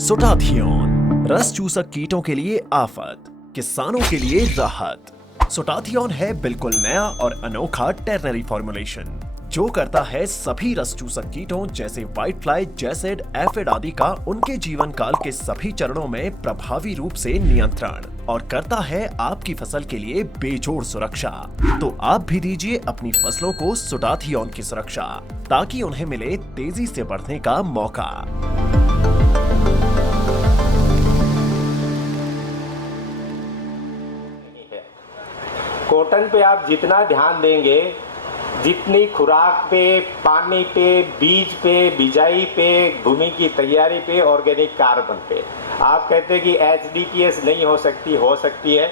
सोटाथियोन रस चूसक कीटों के लिए आफत, किसानों के लिए राहत। सोटाथियोन है बिल्कुल नया और अनोखा टेरनरी फॉर्मुलेशन जो करता है सभी रस चूसक कीटों जैसे व्हाइट फ्लाई, जैसिड, एफिड आदि का उनके जीवन काल के सभी चरणों में प्रभावी रूप से नियंत्रण और करता है आपकी फसल के लिए बेजोड़ सुरक्षा। तो आप भी दीजिए अपनी फसलों को सोटाथियोन की सुरक्षा ताकि उन्हें मिले तेजी से बढ़ने का मौका। कॉटन पे आप जितना ध्यान देंगे, जितनी खुराक पे, पानी पे, बीज पे, बिजाई पे, भूमि की तैयारी पे, ऑर्गेनिक कार्बन पे, आप कहते हैं कि HDPS नहीं हो सकती है,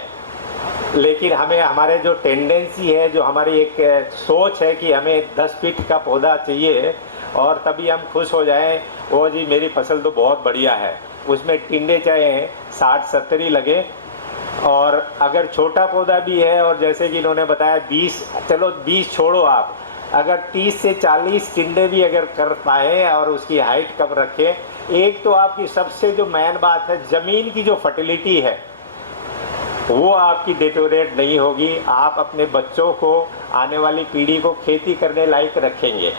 लेकिन हमें हमारे जो टेंडेंसी है, जो हमारी एक सोच है कि हमें 10 फीट का पौधा चाहिए और तभी हम खुश हो जाएं, वो जी मेरी फसल तो बहुत बढ़िया है, उसमें टिंडे चाहे 60-70 ही लगे। और अगर छोटा पौधा भी है और जैसे कि इन्होंने बताया 20 छोड़ो, आप अगर 30 से 40 टिंडे भी अगर कर पाए और उसकी हाइट कम रखें, एक तो आपकी सबसे जो मेन बात है, ज़मीन की जो फर्टिलिटी है वो आपकी डिटोरेट नहीं होगी। आप अपने बच्चों को, आने वाली पीढ़ी को खेती करने लायक रखेंगे।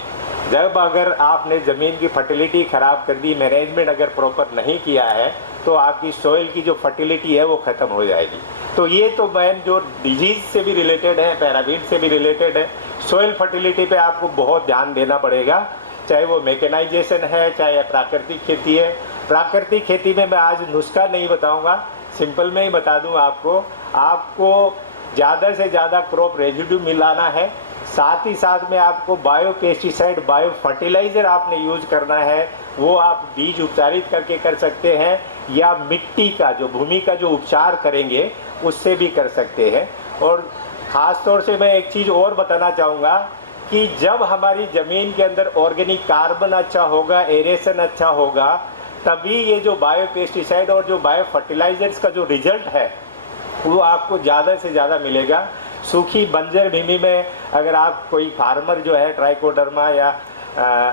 जब अगर आपने ज़मीन की फर्टिलिटी ख़राब कर दी, मैनेजमेंट अगर प्रॉपर नहीं किया है, तो आपकी सोइल की जो फर्टिलिटी है वो ख़त्म हो जाएगी। तो ये तो मैन जो डिजीज़ से भी रिलेटेड है, पैरावीट से भी रिलेटेड है, सोइल फर्टिलिटी पे आपको बहुत ध्यान देना पड़ेगा, चाहे वो मैकेनाइजेशन है, चाहे प्राकृतिक खेती है। प्राकृतिक खेती में मैं आज नुस्खा नहीं बताऊँगा, सिंपल में ही बता दूँ आपको ज़्यादा से ज़्यादा क्रॉप रेजिड्यू मिलाना है, साथ ही साथ में आपको बायो पेस्टिसाइड, बायो फर्टिलाइज़र आपने यूज करना है। वो आप बीज उपचारित करके कर सकते हैं या मिट्टी का जो भूमि का जो उपचार करेंगे उससे भी कर सकते हैं। और ख़ास तौर से मैं एक चीज़ और बताना चाहूँगा कि जब हमारी ज़मीन के अंदर ऑर्गेनिक कार्बन अच्छा होगा, एरेशन अच्छा होगा, तभी ये जो बायो पेस्टिसाइड और जो बायो फर्टिलाइज़र्स का जो रिजल्ट है वो आपको ज़्यादा से ज़्यादा मिलेगा। सूखी बंजर भूमि में अगर आप कोई फार्मर जो है ट्राइकोडर्मा या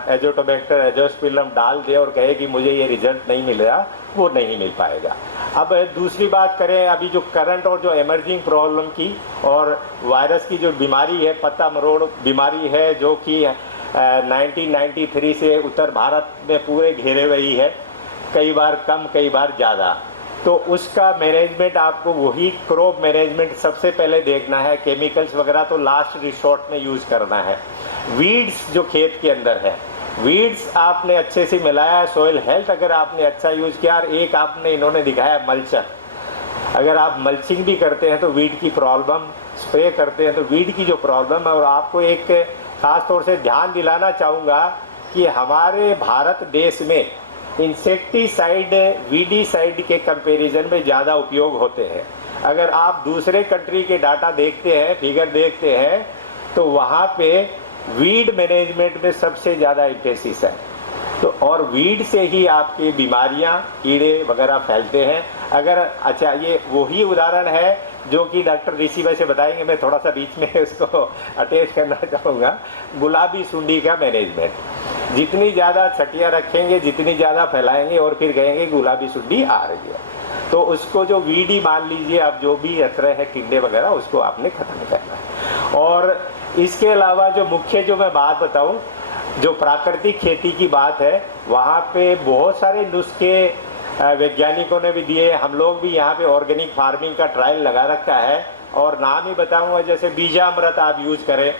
एजोटोबैक्टर, एजोस्पिलम डाल दे और कहे कि मुझे ये रिजल्ट नहीं मिल रहा, वो नहीं मिल पाएगा। अब दूसरी बात करें अभी जो करंट और जो इमर्जिंग प्रॉब्लम की और वायरस की जो बीमारी है, पत्ता मरोड़ बीमारी है, जो कि 1993 से उत्तर भारत में पूरे घेरे हुई है, कई बार कम कई बार ज़्यादा। तो उसका मैनेजमेंट आपको वही क्रॉप मैनेजमेंट सबसे पहले देखना है। केमिकल्स वगैरह तो लास्ट रिसोर्ट में यूज़ करना है। वीड्स जो खेत के अंदर है, वीड्स आपने अच्छे से मिलाया, सॉइल हेल्थ अगर आपने अच्छा यूज़ किया, और एक आपने इन्होंने दिखाया मल्चर, अगर आप मल्चिंग भी करते हैं तो वीड की प्रॉब्लम, स्प्रे करते हैं तो वीड की जो प्रॉब्लम है। और आपको एक ख़ास तौर से ध्यान दिलाना चाहूँगा कि हमारे भारत देश में इंसेक्टिसाइड वीडीसाइड के कंपैरिजन में ज़्यादा उपयोग होते हैं। अगर आप दूसरे कंट्री के डाटा देखते हैं, फिगर देखते हैं, तो वहाँ पे वीड मैनेजमेंट में सबसे ज़्यादा एम्फेसिस है। तो और वीड से ही आपकी बीमारियाँ, कीड़े वगैरह फैलते हैं। अगर अच्छा, ये वही उदाहरण है जो कि डॉक्टर ऋषि भाई से बताएंगे, मैं थोड़ा सा बीच में उसको अटैच करना चाहूँगा। गुलाबी सुंडी का मैनेजमेंट, जितनी ज़्यादा छटियाँ रखेंगे, जितनी ज़्यादा फैलाएंगे और फिर कहेंगे गुलाबी सुंडी आ रही है, तो उसको जो वीडी मान लीजिए आप, जो भी अतरे हैं कीड़े वगैरह, उसको आपने ख़त्म करना है। और इसके अलावा जो मुख्य जो मैं बात बताऊं, जो प्राकृतिक खेती की बात है, वहाँ पे बहुत सारे नुस्खे वैज्ञानिकों ने भी दिए। हम लोग भी यहाँ पे ऑर्गेनिक फार्मिंग का ट्रायल लगा रखा है और नाम ही बताऊँगा, जैसे बीजामृत आप यूज़ करें,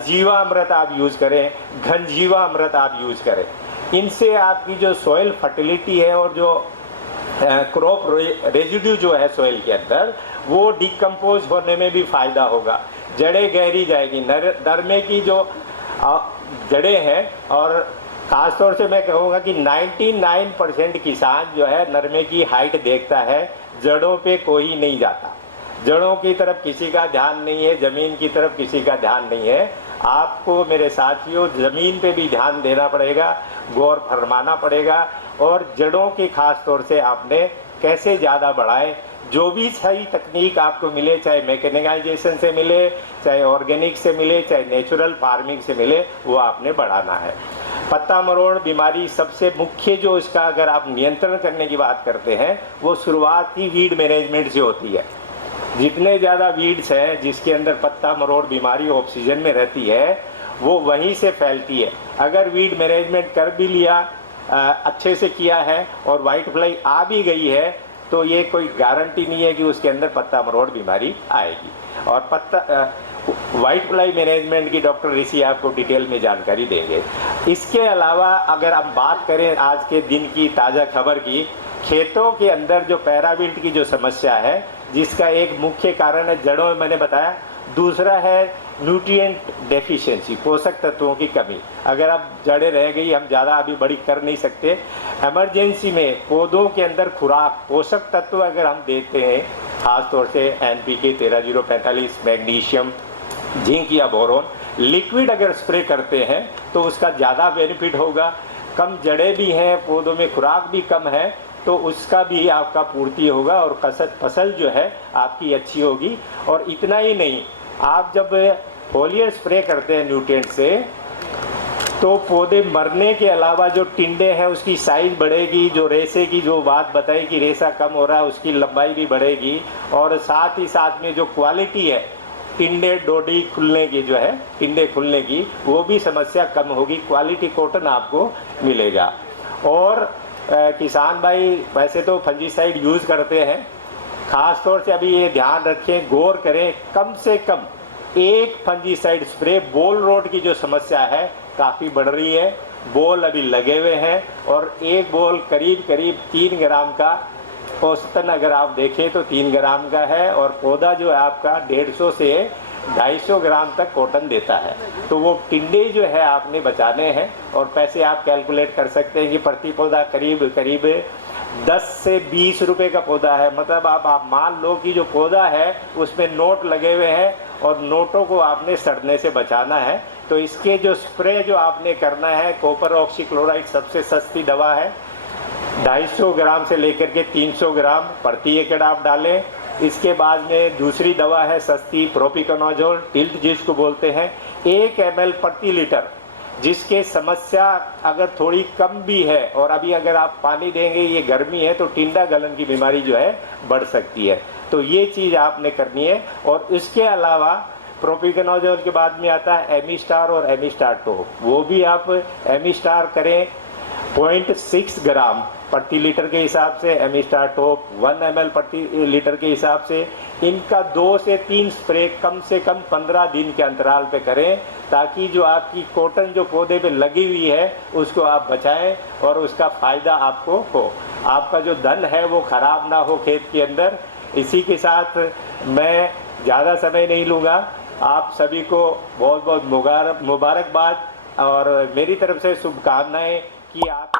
जीवामृत आप यूज़ करें, घनजीवामृत आप यूज़ करें। इनसे आपकी जो सॉइल फर्टिलिटी है और जो क्रॉप रेजिड्यू जो है सॉइल के अंदर, वो डिकम्पोज होने में भी फ़ायदा होगा। जड़ें गहरी जाएगी, नरमे की जो जड़ें हैं, और ख़ास तौर से मैं कहूँगा कि 99% किसान जो है नरमे की हाइट देखता है, जड़ों पे कोई नहीं जाता। जड़ों की तरफ किसी का ध्यान नहीं है, ज़मीन की तरफ किसी का ध्यान नहीं है। आपको मेरे साथियों ज़मीन पे भी ध्यान देना पड़ेगा, गौर फरमाना पड़ेगा, और जड़ों की ख़ास तौर से आपने कैसे ज़्यादा बढ़ाएं। जो भी सही तकनीक आपको मिले, चाहे मैकेनाइजेशन से मिले, चाहे ऑर्गेनिक से मिले, चाहे नेचुरल फार्मिंग से मिले, वो आपने बढ़ाना है। पत्ता मरोड़ बीमारी सबसे मुख्य जो इसका अगर आप नियंत्रण करने की बात करते हैं वो शुरुआत ही वीड मैनेजमेंट से होती है। जितने ज़्यादा वीड्स हैं जिसके अंदर पत्ता मरोड़ बीमारी ऑक्सीजन में रहती है वो वहीं से फैलती है। अगर वीड मैनेजमेंट कर भी लिया, अच्छे से किया है और वाइट फ्लाई आ भी गई है तो ये कोई गारंटी नहीं है कि उसके अंदर पत्ता मरोड़ बीमारी आएगी। और वाइट फ्लाई मैनेजमेंट की डॉक्टर ऋषि आपको डिटेल में जानकारी देंगे। इसके अलावा अगर हम बात करें आज के दिन की ताज़ा खबर की, खेतों के अंदर जो पैराविल्ट की जो समस्या है जिसका एक मुख्य कारण है जड़ों में मैंने बताया, दूसरा है न्यूट्रिएंट डेफिशिएंसी, पोषक तत्वों की कमी। अगर अब जड़ें रह गई, हम ज़्यादा अभी बड़ी कर नहीं सकते। इमरजेंसी में पौधों के अंदर खुराक पोषक तत्व अगर हम देते हैं, खासतौर से NPK 13-045, मैग्नीशियम, जिंक या बोरोन, लिक्विड अगर स्प्रे करते हैं तो उसका ज़्यादा बेनिफिट होगा। कम जड़ें भी हैं, पौधों में खुराक भी कम है तो उसका भी आपका पूर्ति होगा और फसल जो है आपकी अच्छी होगी। और इतना ही नहीं, आप जब फोलियर स्प्रे करते हैं न्यूट्रिएंट से तो पौधे मरने के अलावा जो टिंडे हैं उसकी साइज बढ़ेगी, जो रेशे की जो बात बताई कि रेशा कम हो रहा है उसकी लंबाई भी बढ़ेगी, और साथ ही साथ में जो क्वालिटी है टिंडे डोडी खुलने की जो है, टिंडे खुलने की वो भी समस्या कम होगी, क्वालिटी कॉटन आपको मिलेगा। और किसान भाई वैसे तो फंजीसाइड यूज़ करते हैं, ख़ास तौर से अभी ये ध्यान रखें, गौर करें, कम से कम एक फंजीसाइड स्प्रे। बोल रोड की जो समस्या है काफ़ी बढ़ रही है, बोल अभी लगे हुए हैं और एक बोल करीब करीब 3 ग्राम का औसतन अगर आप देखें तो 3 ग्राम का है, और पौधा जो है आपका 150 से 250 ग्राम तक कॉटन देता है। तो वो टिंडे जो है आपने बचाने हैं और पैसे आप कैलकुलेट कर सकते हैं कि प्रति पौधा करीब करीब 10 से 20 रुपए का पौधा है। मतलब आप मान लो कि जो पौधा है उसमें नोट लगे हुए हैं और नोटों को आपने सड़ने से बचाना है। तो इसके जो स्प्रे जो आपने करना है, कॉपर ऑक्सीक्लोराइड सबसे सस्ती दवा है, 250 ग्राम से लेकर के 300 ग्राम प्रति एकड़ आप डालें। इसके बाद में दूसरी दवा है सस्ती, प्रोपिकोनोजोल टिल्ट जिसको बोलते हैं, 1 ml प्रति लीटर, जिसके समस्या अगर थोड़ी कम भी है और अभी अगर आप पानी देंगे, ये गर्मी है तो टिंडा गलन की बीमारी जो है बढ़ सकती है। तो ये चीज़ आपने करनी है। और इसके अलावा प्रोपिकोनोजोल के बाद में आता है एमिस्टार और एमिस्टार टॉप, वो भी आप एमिस्टार करें 0.6 ग्राम प्रति लीटर के हिसाब से, एमिस्टार टॉप 1 ml प्रति लीटर के हिसाब से। इनका 2 से 3 स्प्रे कम से कम 15 दिन के अंतराल पे करें, ताकि जो आपकी कॉटन जो पौधे पे लगी हुई है उसको आप बचाएं और उसका फ़ायदा आपको हो, आपका जो धन है वो ख़राब ना हो खेत के अंदर। इसी के साथ मैं ज़्यादा समय नहीं लूँगा, आप सभी को बहुत बहुत मुबारकबाद और मेरी तरफ से शुभकामनाएं कि आप